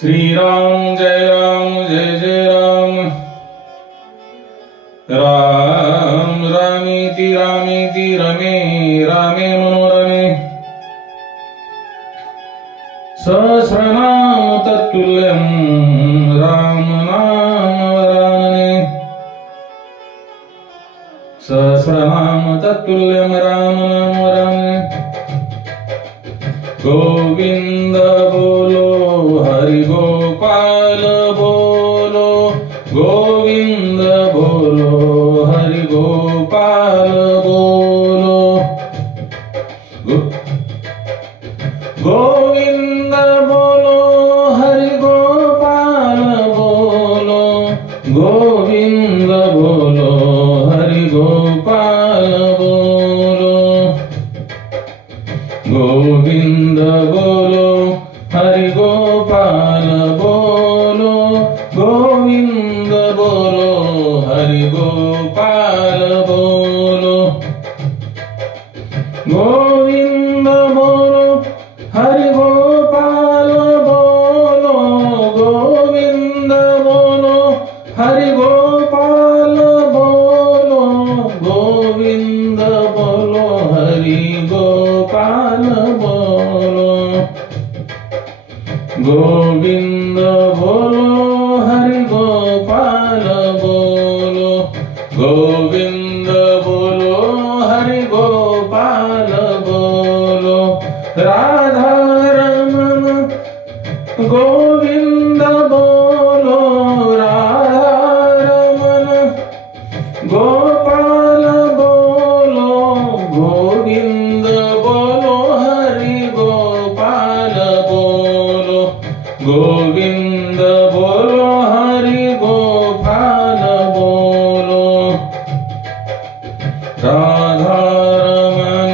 श्री राम जय राम राम रामेति रामेति रमे रामे मनोरमे सहस्रनाम तत्तुल्यं राम नाम वरानने सहस्रनाम तत्तुल्यं राम नाम वरानने गोविंद बोलो हरि गोपाल बोलो गोविंद बोलो हरि गोपाल बोलो गोविंद बोलो हरि गोपाल बोलो गोविंद बोलो हरि गोपाल बोलो गोविंद बोलो हरि गोपाल बोलो गोविंद बोलो हरि गोपाल बोलो गोविंद बोलो हरि गोपाल बोलो गोविंद बोलो हरि गोपाल बोलो गोविंद बोलो हरि गोपाल बोलो गोविंद बोलो हरि गोपाल बोलो गोविंद बोलो हरि गोपाल बोलो राधा रमन गोविंद बोलो राधा रमन गोपाल बोलो गोविंद बोलो हरि गोपाल बोलो गोविंद बोलो हरि गोपाल बोलो राधा रमन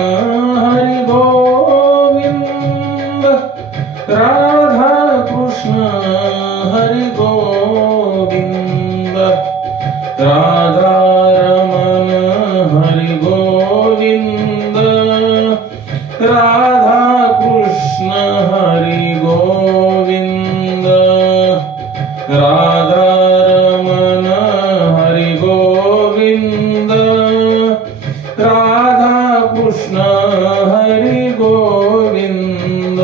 हरि गोविंद राधा कृष्ण हरि गोविंद राधा रमन हरि गोविंद राधा कृष्ण हरि गोविंद राधा रमन हरि गोविंद राधा कृष्ण हरि गोविंद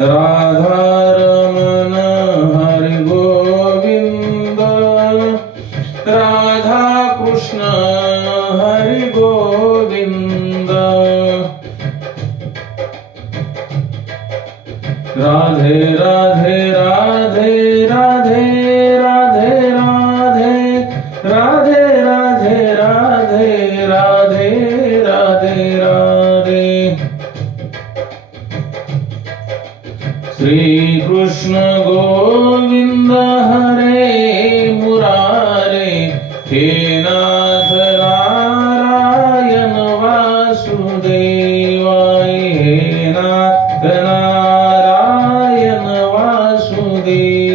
राधा रमन हरि गोविंद राधा कृष्ण हरि गोविंद राधे राधे राधे राधे राधे राधे राधे राधे राधे राधे राधे राधे श्री कृष्ण गोविंद हरे मुरारे हे नाथ नारायण वासुदेवाय हे नाथ नारायण वासुदेवाय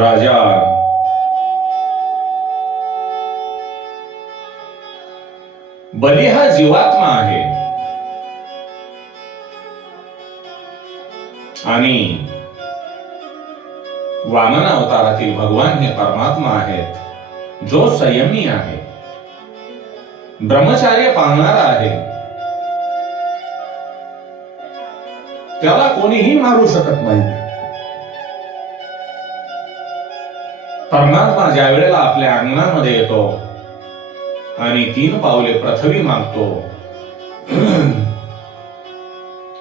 राजा बली हा जीवात्मा आहे आणि वामन अवतारातील भगवान हे परमात्मा आहेत जो संयमी आहे ब्रह्मचार्य पाळणारा आहे त्याला कोणीही मारू शकत नाही परमात्मा ज्या वेळेला आपल्या अंगणामध्ये येतो आणि 3 पावले पृथ्वी मागतो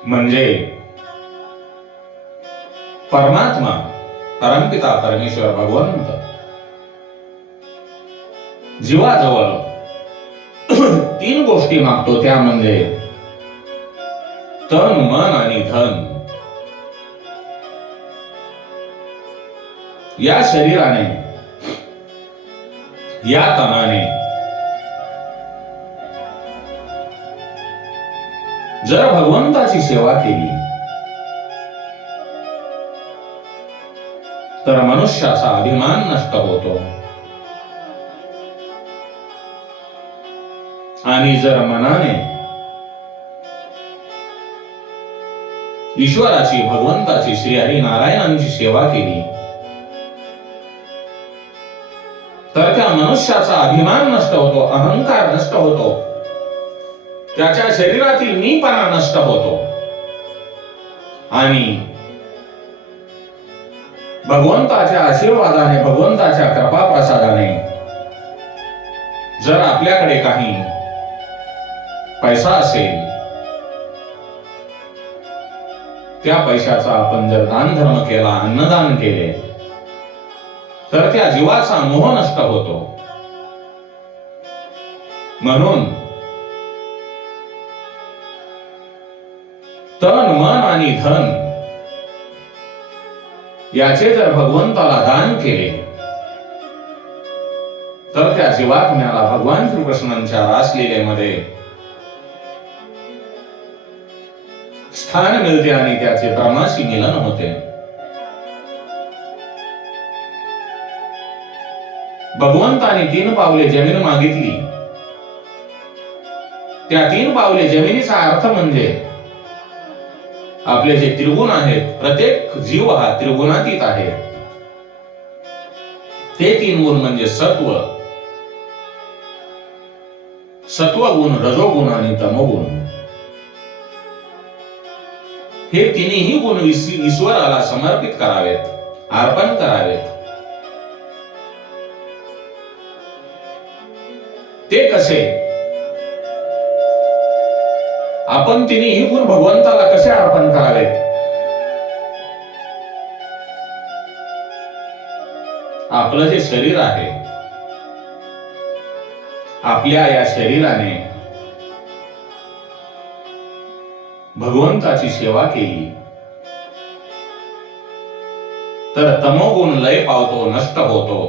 म्हणजे परमात्मा परमपिता परमेश्वर भगवंत जीवाजवळ 3 गोष्टी मागतो त्या म्हणजे तन मन आणि धन या शरीराने या तनाने जर भगवंताची सेवा केली तर मनुष्याचा अभिमान नष्ट होतो आणि जर मनाने ईश्वराची, भगवंताची, श्री हरी नारायणांची सेवा केली तर त्या मनुष्याचा अभिमान नष्ट होतो, अहंकार नष्ट होतो, त्याच्या शरीरातील मीपणा नष्ट होतो आणि भगवंताच्या आशीर्वादाने, भगवंताच्या कृपा प्रसादाने जर आपल्याकडे काही पैसा असेल, त्या पैशाचा आपण जर दान धर्म केला, अन्नदान केले तर त्या जीवाचा मोह नष्ट होतो. म्हणून तन, मन आणि धन याचे जर भगवंताला दान केले तर त्या जीवात्म्याला भगवान श्रीकृष्णांच्या रासलीलेमध्ये स्थान मिळते आणि त्याचे ब्रह्माशी मिलन होते. भगवंताने 3 पावले जमीन मागितली. त्या 3 पावले जमिनीचा अर्थ म्हणजे आपले जे त्रिगुण आहेत, प्रत्येक जीव हा त्रिगुणातीत आहे. ते 3 गुण म्हणजे सत्वगुण, रजोगुण आणि तमोगुण. हे तिन्ही गुण ईश्वराला समर्पित करावेत, अर्पण करावेत. ते कसे? आपण तिन्ही गुण भगवंताला कसे अर्पण करावेत? आपलं जे शरीर आहे, आपल्या या शरीराने भगवंताची सेवा केली तर तमोगुण लय पावतो, नष्ट होतो.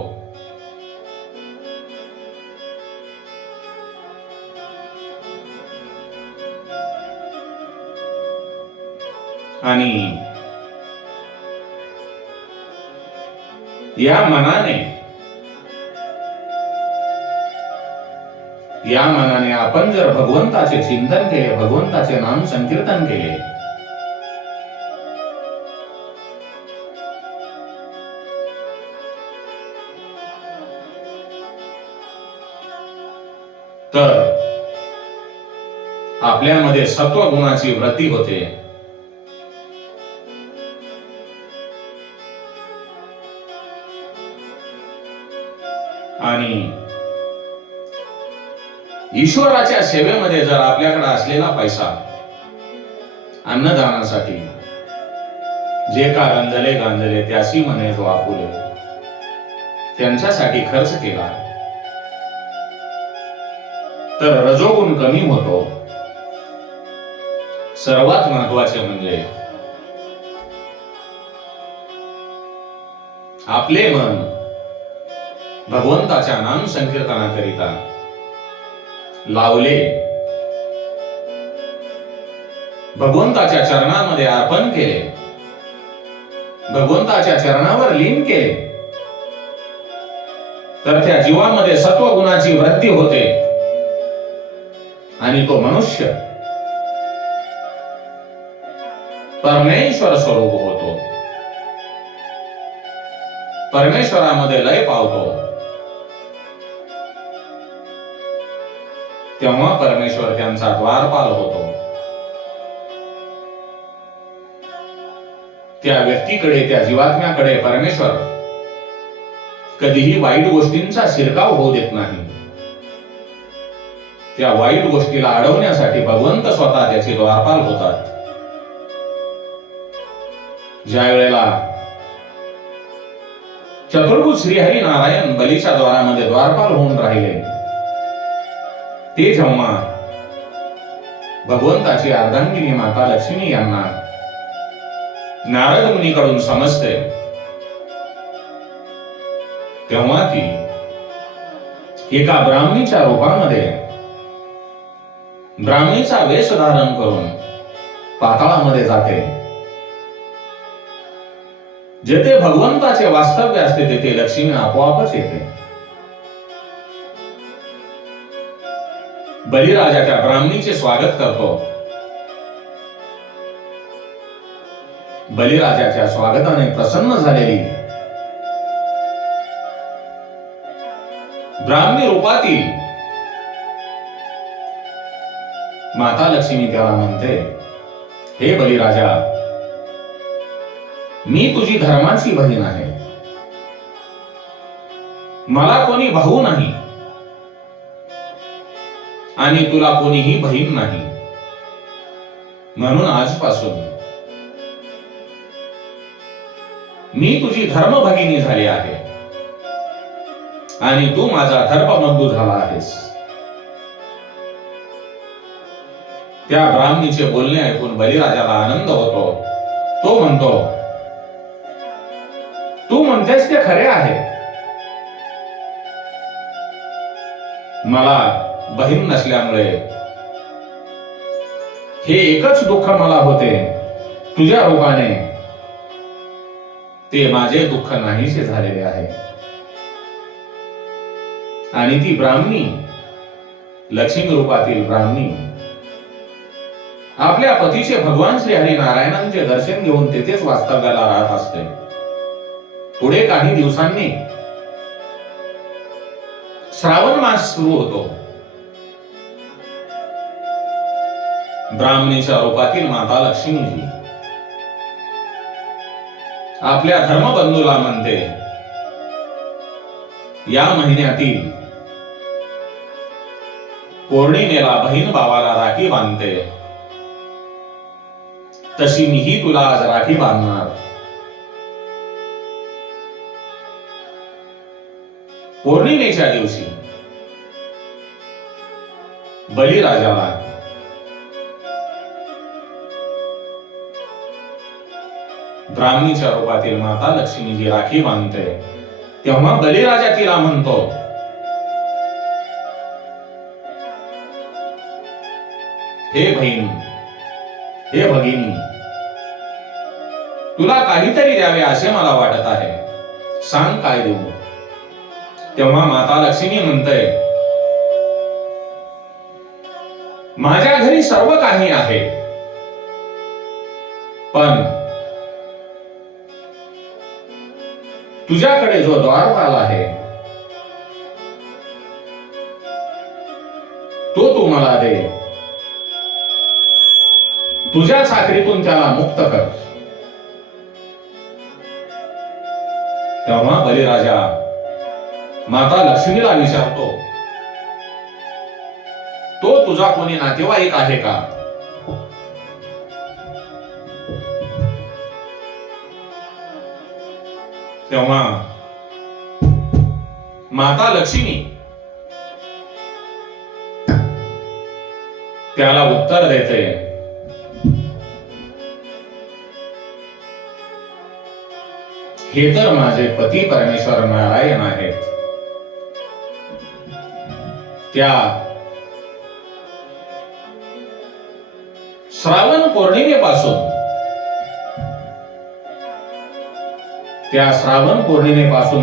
आणि या मनाने आपण जर भगवंताचे चिंतन केले, भगवंताचे नाम संकीर्तन केले तर आपल्यामध्ये सत्वगुणाची वृत्ती होते. आणि ईश्वराच्या सेवेमध्ये जर आपल्याकडे असलेला पैसा अन्नदानासाठी जे का रंजले गांजले त्यासी म्हणे जो आपुले त्यांच्यासाठी खर्च केला तर रजोगुण कमी होतो. सर्वात महत्वाचे म्हणजे आपले मन भगवंताच्या नाम संकीर्तनाकरिता लावले, भगवंताच्या चरणामध्ये अर्पण केले, भगवंताच्या चरणावर लीन केले तर त्या जीवामध्ये सत्वगुणाची वृद्धी होते आणि तो मनुष्य परमेश्वर स्वरूप होतो, परमेश्वरामध्ये लय पावतो. तेव्हा परमेश्वर त्यांचा द्वारपाल होतो. त्या व्यक्तीकडे, त्या जीवात्म्याकडे परमेश्वर कधीही वाईट गोष्टींचा शिरकाव होऊ देत नाही. त्या वाईट गोष्टीला अडवण्यासाठी भगवंत स्वतः त्याचे द्वारपाल होतात. ज्या वेळेला चतुर्भुज श्रीहरी नारायण बलीच्या द्वारामध्ये द्वारपाल होऊन राहिले ते जेव्हा भगवंताची अर्धांगिनी माता लक्ष्मी यांना नारद मुनीकडून समजते तेव्हा ती एका ब्राह्मणीच्या रूपामध्ये ब्राह्मणीचा वेश धारण करून पाताळामध्ये जाते. जेथे भगवंताचे वास्तव्य असते तेथे लक्ष्मी आपोआपच येते. बलिराजा त्या ब्राह्मणीचे स्वागत करतो. बलिराजाच्या स्वागताने प्रसन्न झालेली ब्राह्मणी रूपातील माता लक्ष्मी त्याला म्हणते, हे बलिराजा, मी तुझी धर्माची बहीण आहे. मला कोणी भाऊ नाही आणि तुला कोणीही बहीण नाही. म्हणून आजपासून मी तुझी धर्म भगिनी झाली आहे आणि तू माझा धर्मबंधू झाला आहेस. त्या ब्राह्मणीचे बोलणे ऐकून बलिराजाला आनंद होतो. तो म्हणतो, तू म्हणतेस ते खरे आहे. मला बहीण नसल्यामुळे हे एकच दुःख मला होते. तुझ्या रूपाने ते माझे दुःख नाहीसे झालेले आहे. आणि ती ब्राह्मणी, लक्ष्मी रूपातील ब्राह्मणी, आपल्या पतीचे भगवान श्री हरी नारायणांचे दर्शन घेऊन तेथेच वास्तव्याला राहत असते. पुढे काही दिवसांनी श्रावण मास सुरू होतो. ब्राह्मणीच्या रूपातील माता लक्ष्मीजी आपल्या धर्मबंधूला म्हणते, या महिन्यातील पौर्णिमेला बहीण भावाला राखी बांधते, तशी मीही तुला आज राखी बांधणार. पौर्णिमेच्या दिवशी बलिराजाला ब्राह्मणीच्या रूपातील माता लक्ष्मी जी राखी बांधते, तेव्हा बलिराजा तिला म्हणतो, हे बहीण, हे भगिनी, तुला काहीतरी द्यावे असे मला वाटत आहे. सांग काय देऊ. तेव्हा माता लक्ष्मी म्हणते, माझ्या घरी सर्व काही आहे, पण तुझ्याकडे जो द्वारपाल आहे तो तू मला दे. तुझ्या चाकरीतून त्याला मुक्त कर. तेव्हा बलिराजा माता लक्ष्मीला विचारतो, तो तुझा कोणी नातेवाईक आहे का? तेव्हा माता लक्ष्मी त्याला उत्तर देते, हे तर माझे पती परमेश्वर नारायण आहेत. त्या श्रावण पौर्णिमेपासून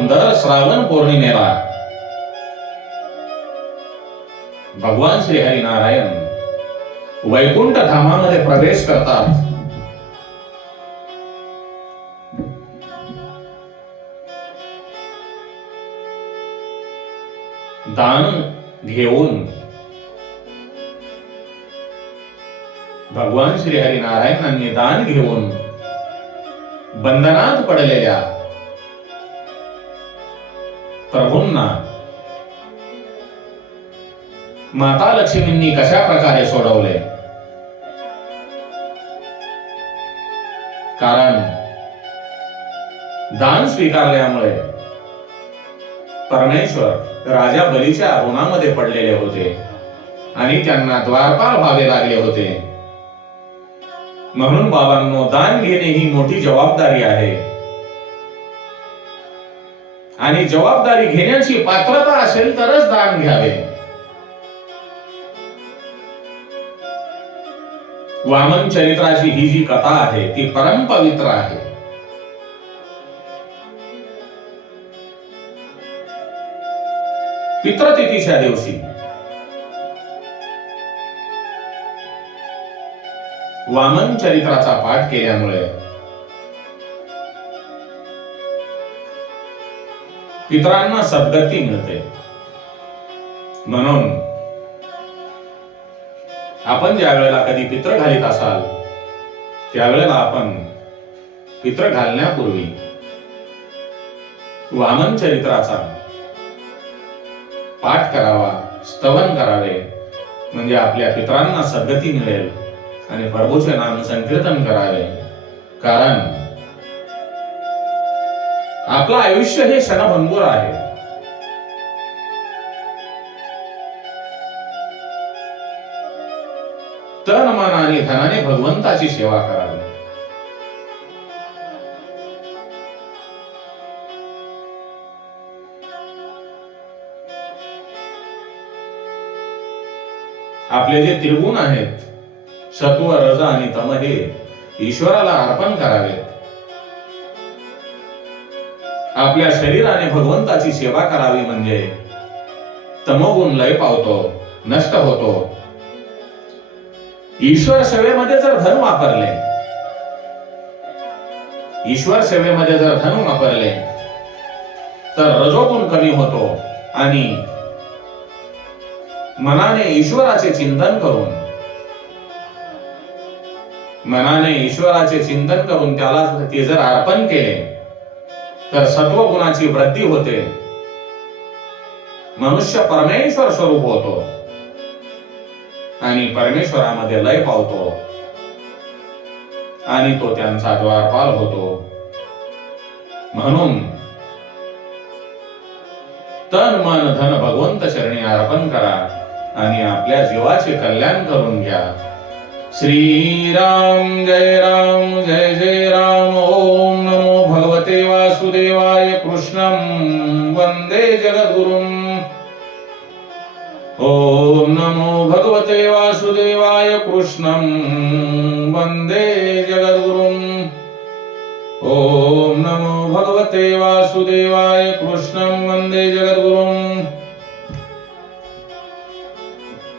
दर श्रावण पौर्णिमेला भगवान श्री हरी नारायण वैकुंठ धामामध्ये प्रवेश करतात. दान घेऊन भगवान श्री हरी नारायणांनी दान घेऊन बंधनात पडलेल्या प्रभूंना माता लक्ष्मींनी कशा प्रकारे सोडवले. कारण दान स्वीकारल्यामुळे परमेश्वर राजा बलीच्या ऋणामध्ये पडलेले होते आणि त्यांना द्वारपाल व्हावे लागले होते. म्हणून बाबांनो, दान घेणे ही मोठी जबाबदारी आहे आणि जबाबदारी घेण्याची पात्रता असेल तरच दान घ्यावे. वामन चरित्राची ही जी कथा आहे ती परम पवित्र आहे. पितृतिथीच्या दिवशी वामन चरित्राचा पाठ केल्यामुळे पितरांना सद्गती मिळते. म्हणून आपण ज्या वेळेला कधी पित्र घालीत असाल त्यावेळेला आपण पित्र घालण्यापूर्वी वामन चरित्राचा पाठ करावा, स्तवन करावे, म्हणजे आपल्या पितरांना सद्गती मिळेल आणि प्रभूचे नाम संकीर्तन करावे. कारण आपलं आयुष्य हे क्षणभंगुर आहे. तन मन आणि धनाने भगवंताची सेवा करावी. आपले जे त्रिगुण आहेत, सत्व, रज आणि तम, हे ईश्वराला अर्पण करावेत. आपल्या शरीराने भगवंताची सेवा करावी, म्हणजे तमोगुण लय पावतो, नष्ट होतो. ईश्वर सेवेमध्ये जर धन वापरले तर रजोगुण कमी होतो आणि मनाने ईश्वराचे चिंतन करून त्याला ते जर अर्पण केले तर सत्वगुणाची वृद्धी होते. मनुष्य परमेश्वर स्वरूप होतो आणि परमेश्वरामध्ये लय पावतो आणि तो त्यांचा द्वारपाल होतो. म्हणून तन मन धन भगवंत चरणी अर्पण करा आणि आपल्या जीवाचे कल्याण करून घ्या. श्रीराम जय राम जय जय राम. ओम नमो भगवते वासुदेवाय. कृष्णं वंदे जगद्गुरुम्. ओम नमो भगवते वासुदेवाय. कृष्णं वंदे जगद्गुरुम्. ओम नमो भगवते वासुदेवाय. कृष्णं वंदे जगद्गुरुम्.